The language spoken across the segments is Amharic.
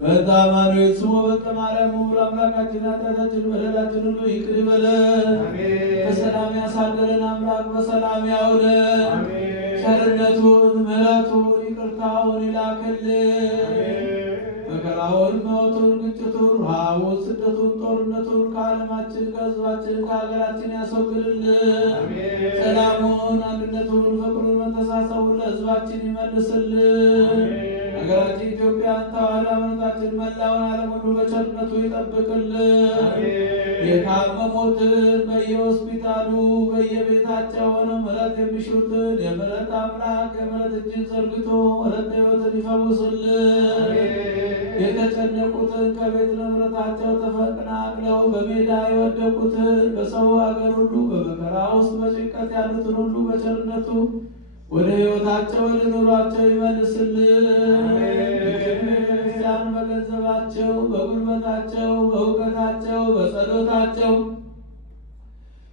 በአማኑኤል ስሙ በእንተ ማርያም አምላካችን ኃጢአታችንን በደላችንን ሁሉ ይቅር ይበለን። በሰላም ያሳደረን አምላክ በሰላም ያውለን። ቸርነቱን ምሕረቱን ይቅርታውን ይላክልን። መከራውን ሞቱን ግጭቱን ረሃቡን ስደቱን ጦርነቱን ከዓለማችን ከሕዝባችን ከሀገራችን ያስወግድልን። ሰላሙን አንድነቱን ፍቅሩን መተሳሰቡን ለሕዝባችን ይመልስልን። ሀገራችን ኢትዮጵያን ተዋሕዶ እምነታችን መላውን ዓለም ሁሉ በቸርነቱ ይጠብቅልን። የታመሙትን በየሆስፒታሉ በየቤታቸው ሆነው ምሕረት የሚሹትን የምሕረት አምላክ የምሕረት እጅን ዘርግቶ ወለተ ሕይወትን ይፈውስልን። የተጨነቁትን ከቤት ንብረታቸው ተፈናቅለው በሜዳ የወደቁትን በሰው ሀገር ሁሉ በመከራ ውስጥ በጭንቀት ያሉትን ሁሉ በቸርነቱ ወደ ሕይወታቸው ወደ ኑሯቸው ይመልስልን። ክርስቲያን በገንዘባቸው በጉልበታቸው በእውቀታቸው በጸሎታቸው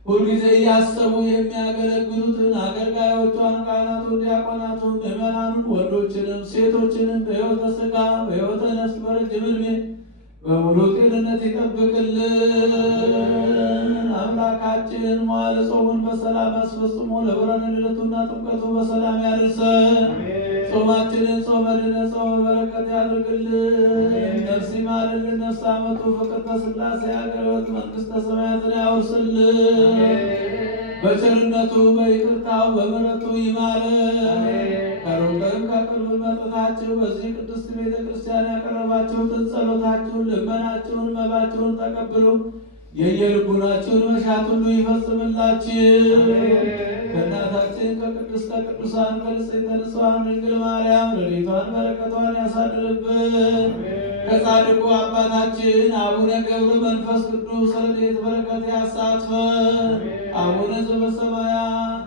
ሁልጊዜ እያሰቡ የሚያገለግሉትን አገልጋዮቿን፣ ካህናቱን፣ ዲያቆናቱን፣ ምዕመናኑን ወንዶችንም ሴቶችንም በሕይወተ ሥጋ በሕይወተ ነፍስ በረጅም ዕድሜ በሙሉ ጤንነት ይጠብቅልን። አምላካችን መዋዕለ ጾሙን በሰላም አስፈጽሞ ለብርሃነ ልደቱና ጥምቀቱ በሰላም ያድርሰን። ጾማችንን ጾመ ድኅነት ጾመ በረከት ያድርግልን። ነፍስ ይማርልን። ነፍስ አመጡ ፍቅርተ ሥላሴ ሀገረ ሕይወት መንግሥተ ሰማያትን ያወርስልን። በቸርነቱ በይቅርታው በምሕረቱ ይማረን። ከሩቅም ከቅርብም መጥታችሁ በዚህ ቅድስት ቤተ ክርስቲያን ያቀረባችሁትን ጸሎታችሁን፣ ልመናችሁን፣ መባችሁን ተቀብሎ የየልቡናችሁን መሻት ሁሉ ይፈጽምላችሁ። ከእናታችን ከቅድስተ ቅዱሳን ከንጽሕተ ንጹሐን ድንግል ማርያም ረድኤቷን በረከቷን ያሳድርብን። ከጻድቁ አባታችን አቡነ ገብረ መንፈስ ቅዱስ ረድኤት በረከት ያሳትፈን። አቡነ ዘበሰማያት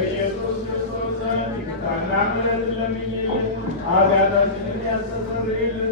ኢየሱስ ክርስቶስ ይቅርታና ምሕረት ለምኝ ኃጢአታችንን ያስተሰርይልን